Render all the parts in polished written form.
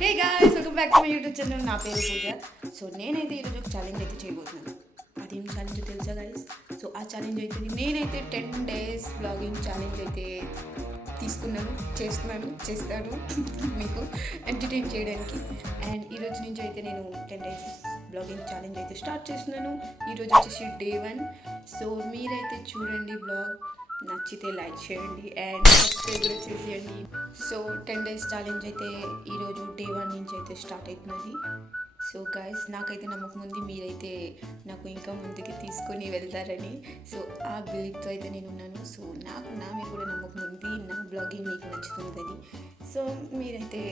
Hey guys welcome back to my YouTube channel. నా పేరు పూజ. So నేనైతే ఈరోజు ఒక ఛాలెంజ్ అయితే చేయబోతున్నాను. అదేం ఛాలెంజ్ తెలుసా గాయ్స్? సో ఆ ఛాలెంజ్ అయితే నేనైతే 10 days బ్లాగింగ్ ఛాలెంజ్ అయితే చేస్తాను మీకు ఎంటర్టైన్ చేయడానికి. అండ్ ఈరోజు నుంచి అయితే నేను 10 days బ్లాగింగ్ ఛాలెంజ్ అయితే స్టార్ట్ చేస్తున్నాను. ఈరోజు వచ్చేసి day 1. సో మీరైతే చూడండి, బ్లాగ్ నచ్చితే లైక్ చేయండి అండ్ సబ్స్క్రైబ్ కూడా చేసేయండి. సో 10 days ఛాలెంజ్ అయితే ఈరోజు day 1 నుంచి అయితే స్టార్ట్ అవుతున్నది. సో గాయస్, నాకైతే నమ్మకం ఉంది మీరైతే నాకు ఇంకా ముందుకి తీసుకొని వెళ్తారని. సో ఆ బిలీఫ్తో అయితే నేను ఉన్నాను. సో నాకు నా మీద కూడా నమ్మకం ఉంది, నా బ్లాగింగ్ మీకు నచ్చుతుందని. సో మీరైతే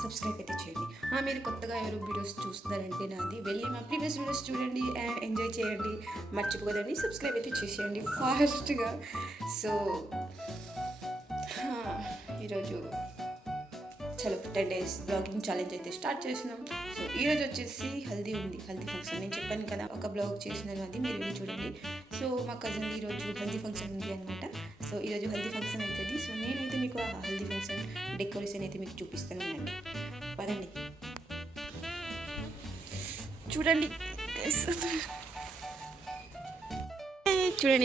సబ్స్క్రైబ్ అయితే చేయండి. మీరు కొత్తగా ఎవరు వీడియోస్ చూస్తున్నారంటే నాది వెళ్ళి మా ప్రీవియస్ వీడియోస్ చూడండి అండ్ ఎంజాయ్ చేయండి. మర్చిపోదండి, సబ్స్క్రైబ్ అయితే చేసేయండి ఫాస్ట్గా. సో ఈరోజు చలో 10 days బ్లాగింగ్ ఛాలెంజ్ అయితే స్టార్ట్ చేసినాం. సో ఈరోజు వచ్చేసి హల్దీ ఫంక్షన్. నేను చెప్పాను కదా ఒక బ్లాగ్ చేసినాను, అది మీరు వెళ్ళి చూడండి. సో మా కజిన్ ఈరోజు హల్దీ ఫంక్షన్ ఉంది అనమాట. సో ఈరోజు హల్దీ ఫంక్షన్ అవుతుంది. సో నేనైతే మీకు ఆ హల్దీ ఫంక్షన్ డెకరేషన్ అయితే మీకు చూపిస్తాను. పదండి చూడండి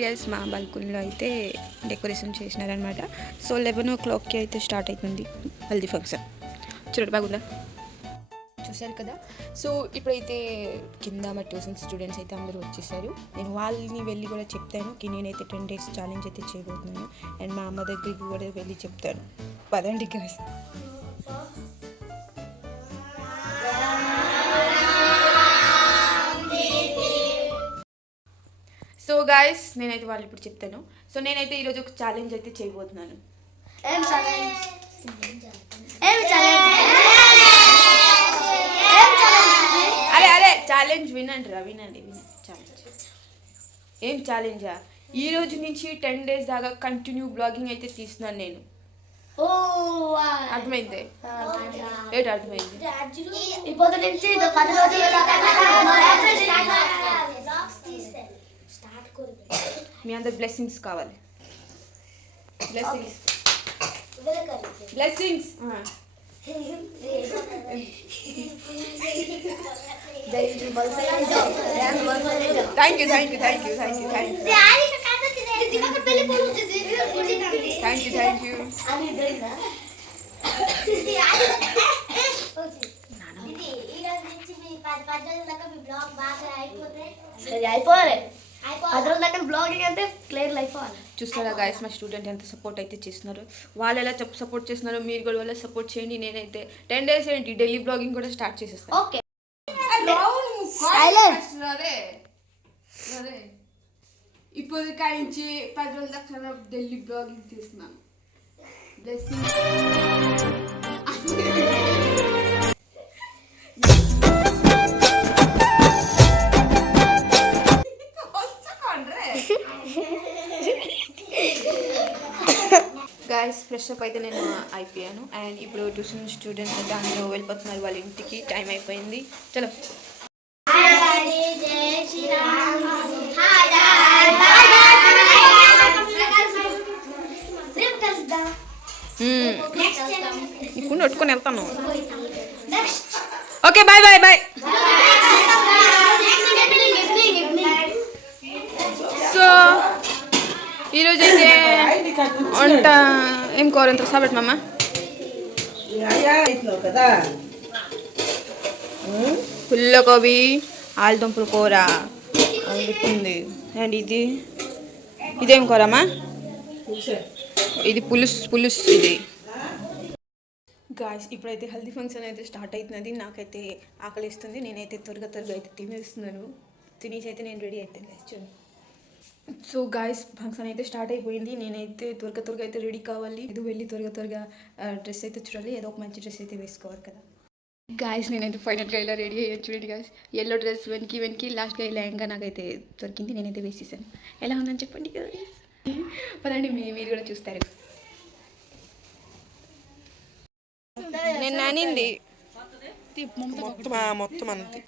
గైస్, మా బాల్కనీలో అయితే డెకరేషన్ చేసినారనమాట. సో 11 o'clockకి అయితే స్టార్ట్ అవుతుంది హల్దీ ఫంక్షన్. చూడండి, బాగుందా? చూశారు కదా. సో ఇప్పుడైతే కింద మా ట్యూషన్ స్టూడెంట్స్ అయితే అందరూ వచ్చేసారు. నేను వాళ్ళని వెళ్ళి కూడా చెప్తాను నేనైతే 10 days ఛాలెంజ్ అయితే చేయబోతున్నాను. అండ్ మా అమ్మ దగ్గరికి కూడా వెళ్ళి చెప్తాను. పదండి గైస్. సో గాయస్, నేనైతే వాళ్ళు ఇప్పుడు చెప్తాను. సో నేనైతే ఈరోజు ఒక ఛాలెంజ్ అయితే చేయబోతున్నాను. అరే ఛాలెంజ్ వినండి ఛాలెంజ్ ఏం ఛాలెంజా? ఈ రోజు నుంచి 10 days దాకా కంటిన్యూ బ్లాగింగ్ అయితే తీస్తున్నాను నేను. అర్థమైంది? ఏంటి అర్థమైంది? మీ అందరు బ్లెస్సింగ్స్ కావాలి. Blessings thank you. చూస్తారా గాయస్, మా స్టూడెంట్ ఎంత సపోర్ట్ అయితే చేస్తున్నారు. వాళ్ళు ఎలా సపోర్ట్ చేస్తున్నారో మీరు కూడా వాళ్ళ సపోర్ట్ చేయండి. నేనైతే 10 days ఏంటి డైలీ బ్లాగింగ్ కూడా స్టార్ట్ చేసేస్తాను. ఇప్పుడు కాయించి 10 రోజుల దాకా ఢిల్లీ బ్లాగింగ్ చేస్తున్నాను. గాయస్, ఫ్రెష్ అప్ అయితే నేను అయిపోయాను. అండ్ ఇప్పుడు ట్యూషన్ స్టూడెంట్స్ అయితే అందరూ వెళ్ళిపోతున్నారు వాళ్ళ ఇంటికి. టైం అయిపోయింది. చలో. ఇప్పుడు కొట్టుకొని వెళ్తాను. Okay, bye. సో ఈరోజు అయితే వంట ఏం కూర ఎంత సాబెట్ మమ్మ? పుల్లకోబి ఆలుదుంపల కూర వండుతుంది. అండ్ ఇదేం కూరమ్మా? ఇది పులుసు ఇది. గాయ్స్, ఇప్పుడైతే హల్దీ ఫంక్షన్ అయితే స్టార్ట్ అవుతున్నది. నాకైతే ఆకలిస్తుంది. నేనైతే త్వరగా అయితే తినేస్తున్నాను. తినేసి అయితే నేను రెడీ అవుతాను గాయ్స్. చూడండి. సో గాయస్, ఫంక్షన్ అయితే స్టార్ట్ అయిపోయింది. నేనైతే త్వరగా అయితే రెడీ కావాలి. ఇది వెళ్ళి త్వరగా డ్రెస్ అయితే చూడాలి. ఏదో ఒక మంచి డ్రెస్ అయితే వేసుకోవాలి కదా గాయస్. నేనైతే ఫైనల్గా ఇలా రెడీ అయ్యాను. చూడండి గాయస్, ఎల్లో డ్రెస్ వెనక్కి లాస్ట్గా ఇలా ఇంకా నాకైతే దొరికింది. నేనైతే వేసేసాను. ఎలా ఉందని చెప్పండి కదా. పదండి, మీరు కూడా చూస్తారు. నేను నానింది మొత్తం అంతే.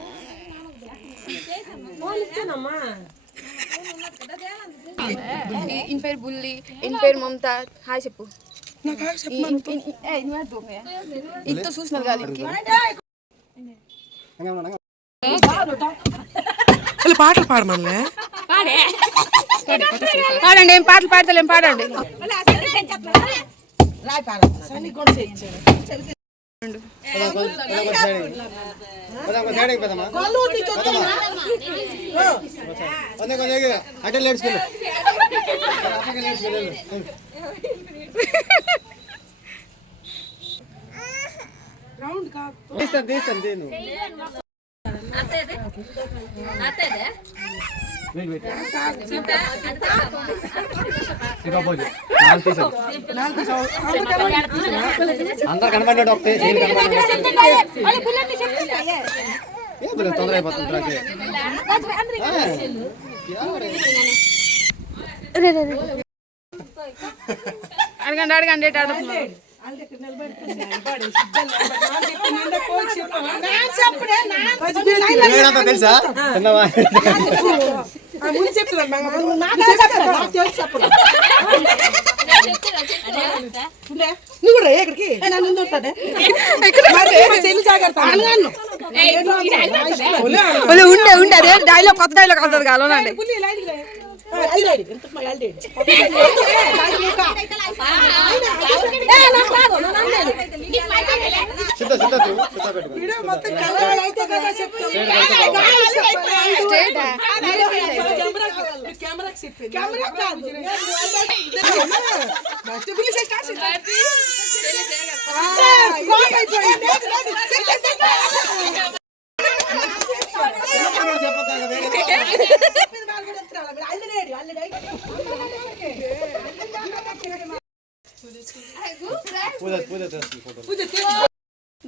ఇన్ పేరు బుల్లి, ఇన్ పేరు మమత. హాయ్ చెప్పు. ఇంత చూసినారు కాదు పాటలు పాడమల్లే పాడండి. ఏం పాటలు పాడతలేం, పాడండి. అందరు కనబడ్డాడు తొందర అయిపోతుంది. అడగండి అడగండి ఎటు అడుగుతున్నారు? తెలుసా నువ్వు కూడా ఎక్కడికి ఉండే ఉండే అదే డైలాగ్ కొత్త డైలాగ్ అవుతుంది కాలండి.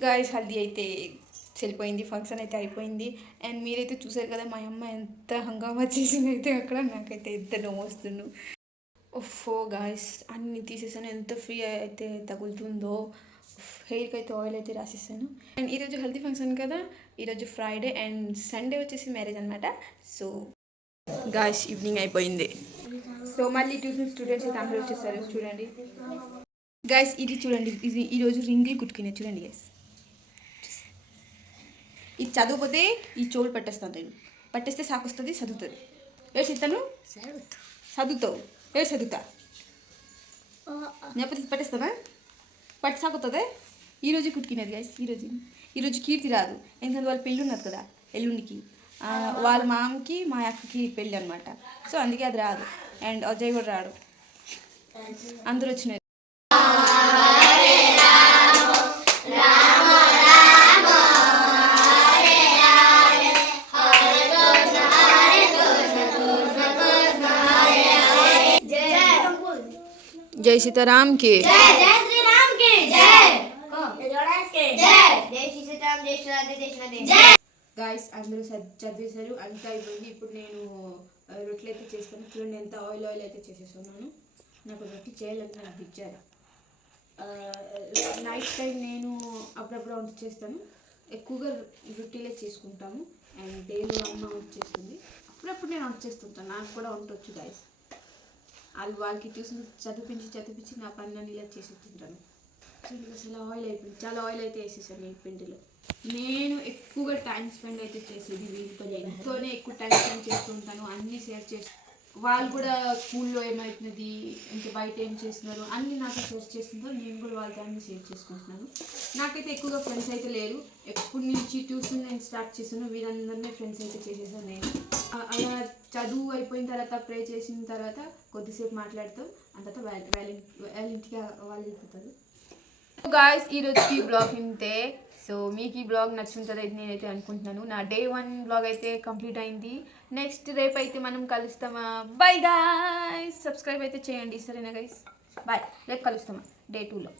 గాయస్ హల్దీ అయితే వెళ్ళిపోయింది, ఫంక్షన్ అయితే అయిపోయింది. అండ్ మీరైతే చూసారు కదా మా అమ్మ ఎంత హంగామా చేసింది అయితే అక్కడ. నాకైతే ఎంత నవ్వు వస్తుందో. ఓఫో గాయస్ అన్నీ తీసేసాను. ఎంత ఫ్రీ అయితే తగులుతుందో. హెయిర్కి అయితే ఆయిల్ అయితే రాసేసాను. అండ్ ఈరోజు హల్దీ ఫంక్షన్ కదా, ఈరోజు ఫ్రైడే అండ్ సండే వచ్చేసి మ్యారేజ్ అనమాట. సో గాయస్ ఈవినింగ్ అయిపోయింది. సో మళ్ళీ ట్యూషన్ స్టూడెంట్స్ అయితే అందరూ వచ్చేసారు. చూడండి గాయస్, ఇది చూడండి, ఇది ఈరోజు రింగులు కుట్టుకునే చూడండి గాయస్. ఇది చదువుపోతే ఈ చోలు పట్టేస్తాను నేను. పట్టేస్తే సాకు వస్తుంది, చదువుతుంది. ఏడు చెప్తాను చదువుతావు, ఏడు చదువుతా లేకపోతే పట్టేస్తానా? పట్టి సాకుతుంది. ఈరోజు కుట్టుకునేది గాయస్. ఈరోజు కీర్తి రాదు, ఎందుకంటే వాళ్ళ పెళ్ళి ఉన్నది కదా ఎల్లుండికి. వాళ్ళ మామకి మా అక్కకి పెళ్ళి అనమాట. సో అందుకే అది రాదు. అండ్ అజయ్ కూడా రాడు. అందరూ వచ్చినారు. జై సీతారాం కి గాయస్ అందరూ చదివేశారు, అంతా అయిపోయింది. ఇప్పుడు నేను రొట్టెలు అయితే చేస్తాను. చూడండి ఎంత ఆయిల్ అయితే చేసేస్తున్నాను. నాకు రొట్టె చేయాలని నాకు ఇచ్చారు. నైట్ టైం నేను అప్పుడప్పుడు వంట చేస్తాను. ఎక్కువగా రొట్టెలే చేసుకుంటాము. అండ్ డైలీ అమ్మ వంట చేస్తుంది. అప్పుడప్పుడు నేను వంట చేస్తుంటాను. నాకు కూడా వంట వచ్చు గాయస్. వాళ్ళకి ట్యూషన్ చదివించి నా పనులన్నీ ఇలా చేసేస్తుంటాను. చూడండి అసలు ఆయిల్ అయిపోయింది. చాలా ఆయిల్ అయితే వేసేసాను నేను పిండిలో. నేను ఎక్కువగా టైం స్పెండ్ అయితే చేసేది వీళ్ళతో. నేనుతోనే ఎక్కువ టైం స్పెండ్ చేస్తూ ఉంటాను. అన్నీ షేర్ చేస్తూ, వాళ్ళు కూడా స్కూల్లో ఏమవుతున్నది, ఇంకా బయట ఏం చేస్తున్నారు అన్నీ నాతో షేర్ చేస్తుంటారు. నేను కూడా వాళ్ళతో అన్నీ షేర్ చేసుకుంటున్నాను. నాకైతే ఎక్కువగా ఫ్రెండ్స్ అయితే లేరు. ఎప్పటి నుంచి ట్యూషన్ నేను స్టార్ట్ చేశాను వీళ్ళందరినీ ఫ్రెండ్స్ అయితే చేసేసాను నేను. అలా చదువు అయిపోయిన తర్వాత ప్రే చేసిన తర్వాత కొద్దిసేపు మాట్లాడుతూ అంతటా వాళ్ళ ఇంటికి వాళ్ళు వెళ్ళిపోతారు. గాయస్ ఈరోజు ఈ బ్లాగ్ ఇంతే. సో మీకు ఈ బ్లాగ్ నచ్చుంటుంది అయితే నేనైతే అనుకుంటున్నాను. నా డే 1 బ్లాగ్ అయితే కంప్లీట్ అయింది. నెక్స్ట్ రేపు అయితే మనం కలుస్తామా. బై గాయస్, సబ్స్క్రైబ్ అయితే చేయండి సరేనా గైస్. బాయ్, రేపు కలుస్తామా డే 2లో.